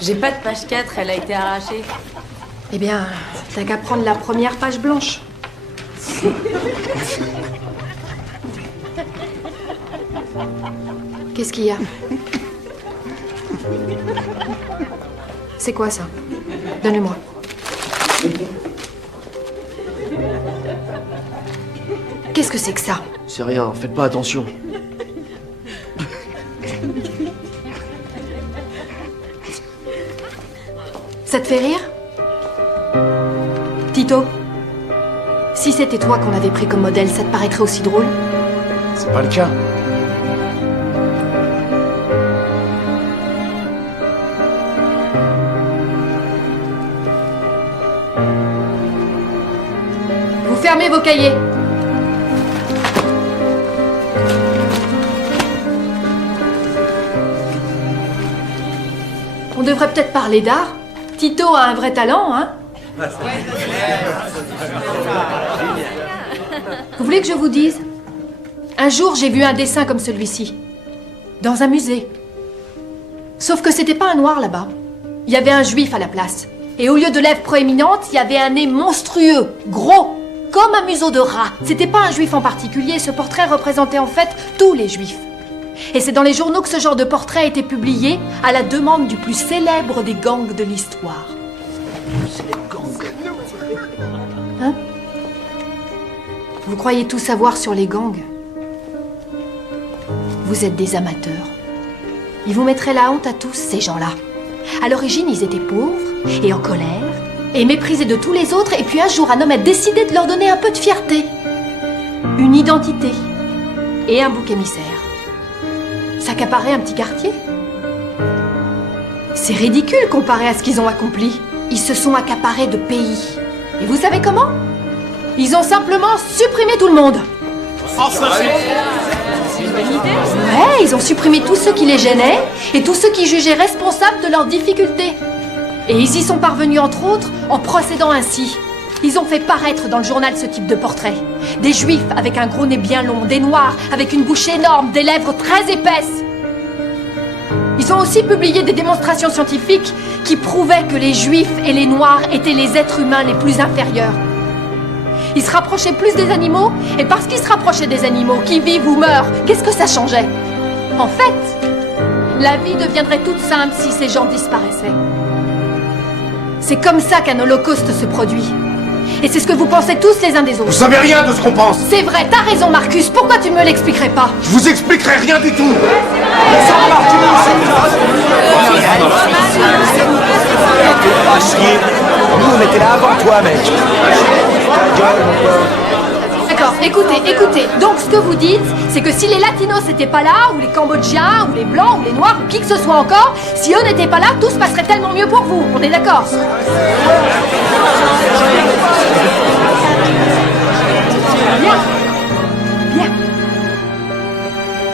J'ai pas de page 4, elle a été arrachée. Eh bien, t'as qu'à prendre la première page blanche. Qu'est-ce qu'il y a? C'est quoi ça? Donne-le-moi. Qu'est-ce que c'est que ça? C'est rien, faites pas attention. Ça te fait rire? Tito, si c'était toi qu'on avait pris comme modèle, ça te paraîtrait aussi drôle? C'est pas le cas. Vous fermez vos cahiers. On devrait peut-être parler d'art. Tito a un vrai talent, hein? Vous voulez que je vous dise? Un jour, j'ai vu un dessin comme celui-ci. Dans un musée. Sauf que c'était pas un noir là-bas. Il y avait un juif à la place. Et au lieu de lèvres proéminentes, il y avait un nez monstrueux, gros, comme un museau de rat. C'était pas un juif en particulier, ce portrait représentait en fait tous les juifs. Et c'est dans les journaux que ce genre de portrait a été publié à la demande du plus célèbre des gangs de l'histoire. Hein? Vous croyez tout savoir sur les gangs? Vous êtes des amateurs. Ils vous mettraient la honte à tous, ces gens-là. À l'origine, ils étaient pauvres et en colère et méprisés de tous les autres. Et puis un jour, un homme a décidé de leur donner un peu de fierté, une identité et un bouc émissaire. S'accaparer un petit quartier? C'est ridicule comparé à ce qu'ils ont accompli. Ils se sont accaparés de pays. Et vous savez comment? Ils ont simplement supprimé tout le monde. C'est une bonne idée. Ouais, ils ont supprimé tous ceux qui les gênaient et tous ceux qui jugeaient responsables de leurs difficultés. Et ils y sont parvenus entre autres en procédant ainsi. Ils ont fait paraître dans le journal ce type de portrait. Des juifs avec un gros nez bien long, des noirs avec une bouche énorme, des lèvres très épaisses. Ils ont aussi publié des démonstrations scientifiques qui prouvaient que les juifs et les noirs étaient les êtres humains les plus inférieurs. Ils se rapprochaient plus des animaux, et parce qu'ils se rapprochaient des animaux, qui vivent ou meurent, qu'est-ce que ça changeait? En fait, la vie deviendrait toute simple si ces gens disparaissaient. C'est comme ça qu'un holocauste se produit. Et c'est ce que vous pensez tous les uns des autres. Vous savez rien de ce qu'on pense. C'est vrai, t'as raison Marcus, pourquoi tu me l'expliquerais pas? Je vous expliquerai rien du tout. Nous, on était là avant toi, mec. D'accord, écoutez. Donc ce que vous dites, c'est que si les Latinos n'étaient pas là, ou les Cambodgiens, ou les Blancs, ou les Noirs, ou qui que ce soit encore, si eux n'étaient pas là, tout se passerait tellement mieux pour vous. On est d'accord? Bien.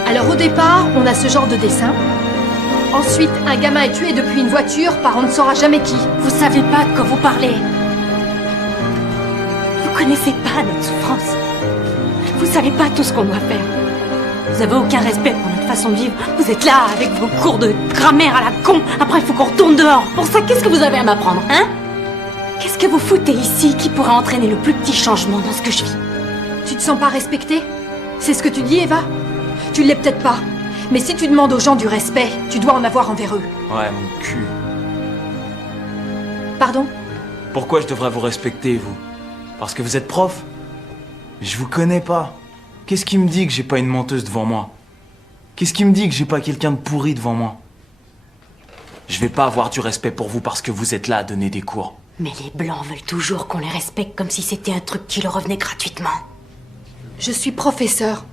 Alors au départ, on a ce genre de dessin. Ensuite, un gamin est tué depuis une voiture par on ne saura jamais qui. Vous savez pas de quoi vous parlez. Vous connaissez pas notre souffrance. Vous savez pas tout ce qu'on doit faire. Vous avez aucun respect pour notre façon de vivre. Vous êtes là avec vos cours de grammaire à la con. Après, il faut qu'on retourne dehors. Pour ça, qu'est-ce que vous avez à m'apprendre, hein? Qu'est-ce que vous foutez ici qui pourrait entraîner le plus petit changement dans ce que je vis? Tu te sens pas respectée? C'est ce que tu dis, Eva? Tu l'es peut-être pas. Mais si tu demandes aux gens du respect, tu dois en avoir envers eux. Ouais, mon cul. Pardon? Pourquoi je devrais vous respecter, vous? Parce que vous êtes prof? Je vous connais pas. Qu'est-ce qui me dit que j'ai pas une menteuse devant moi? Qu'est-ce qui me dit que j'ai pas quelqu'un de pourri devant moi? Je vais pas avoir du respect pour vous parce que vous êtes là à donner des cours. Mais les Blancs veulent toujours qu'on les respecte comme si c'était un truc qui leur revenait gratuitement. Je suis professeur.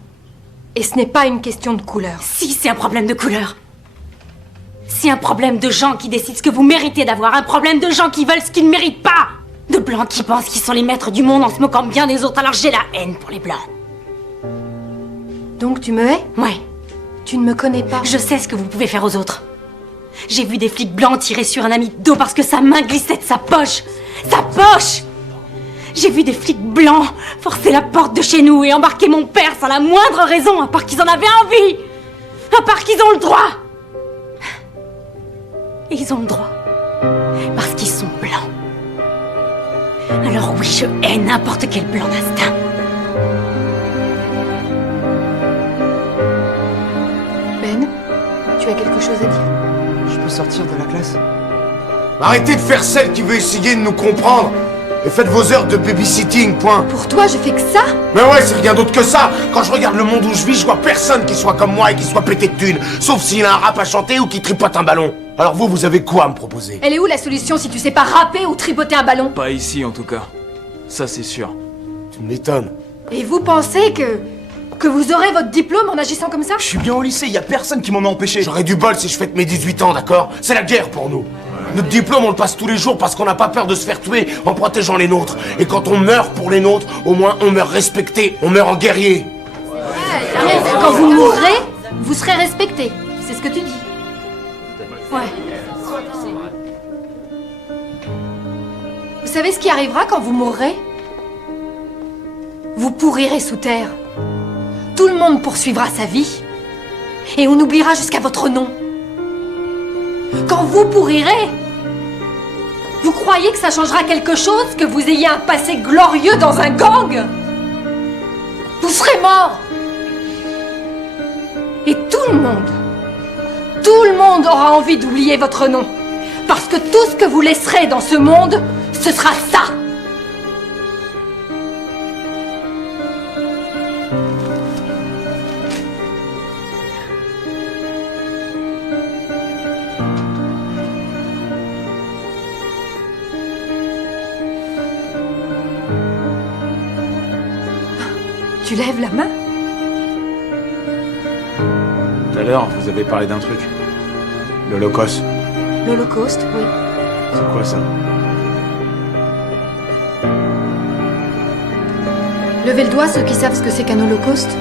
Et ce n'est pas une question de couleur. Si, c'est un problème de couleur. C'est un problème de gens qui décident ce que vous méritez d'avoir. Un problème de gens qui veulent ce qu'ils ne méritent pas. De Blancs qui pensent qu'ils sont les maîtres du monde en se moquant bien des autres. Alors j'ai la haine pour les Blancs. Donc tu me hais? Ouais, Tu ne me connais pas. je sais ce que vous pouvez faire aux autres. J'ai vu des flics blancs tirer sur un ami de dos parce que sa main glissait de sa poche. Sa poche! J'ai vu des flics blancs forcer la porte de chez nous et embarquer mon père sans la moindre raison, à part qu'ils en avaient envie, à part qu'ils ont le droit. Et ils ont le droit. Parce qu'ils sont blancs. Alors oui, je hais n'importe quel blanc d'instinct. Ben, tu as quelque chose à dire? Je peux sortir de la classe? Arrêtez de faire celle qui veut essayer de nous comprendre. Et faites vos heures de babysitting, point. Pour toi, je fais que ça? Mais ouais, c'est rien d'autre que ça. Quand je regarde le monde où je vis, je vois personne qui soit comme moi et qui soit pété de thunes. Sauf s'il a un rap à chanter ou qui tripote un ballon. Alors vous avez quoi à me proposer? Elle est où la solution si tu sais pas rapper ou tripoter un ballon? Pas ici en tout cas. Ça c'est sûr. Tu m'étonnes. Et vous pensez que vous aurez votre diplôme en agissant comme ça? Je suis bien au lycée, y a personne qui m'en a empêché. J'aurais du bol si je fête mes 18 ans, d'accord? C'est la guerre pour nous. Notre diplôme, on le passe tous les jours parce qu'on n'a pas peur de se faire tuer en protégeant les nôtres. Et quand on meurt pour les nôtres, au moins on meurt respecté, on meurt en guerrier. Quand vous mourrez, vous serez respecté. C'est ce que tu dis. Ouais. Vous savez ce qui arrivera quand vous mourrez? Vous pourrirez sous terre. Tout le monde poursuivra sa vie. Et on oubliera jusqu'à votre nom. Quand vous pourrirez, vous croyez que ça changera quelque chose que vous ayez un passé glorieux dans un gang? Vous serez mort. Et tout le monde aura envie d'oublier votre nom. Parce que tout ce que vous laisserez dans ce monde, ce sera ça. Tu lèves la main? Tout à l'heure, vous avez parlé d'un truc. L'Holocauste. L'Holocauste, oui. C'est quoi ça? Levez le doigt ceux qui savent ce que c'est qu'un holocauste.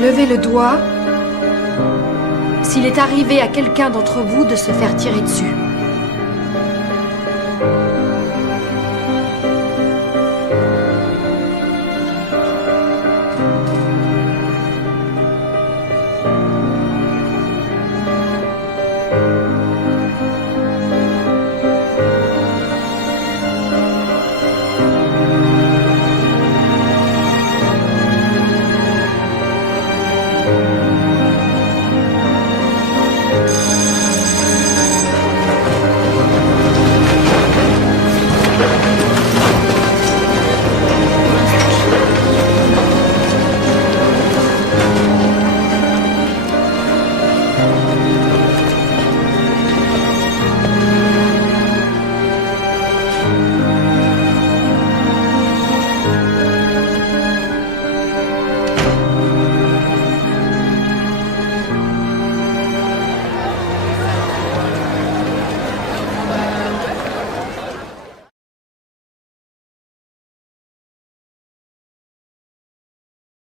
Levez le doigt s'il est arrivé à quelqu'un d'entre vous de se faire tirer dessus.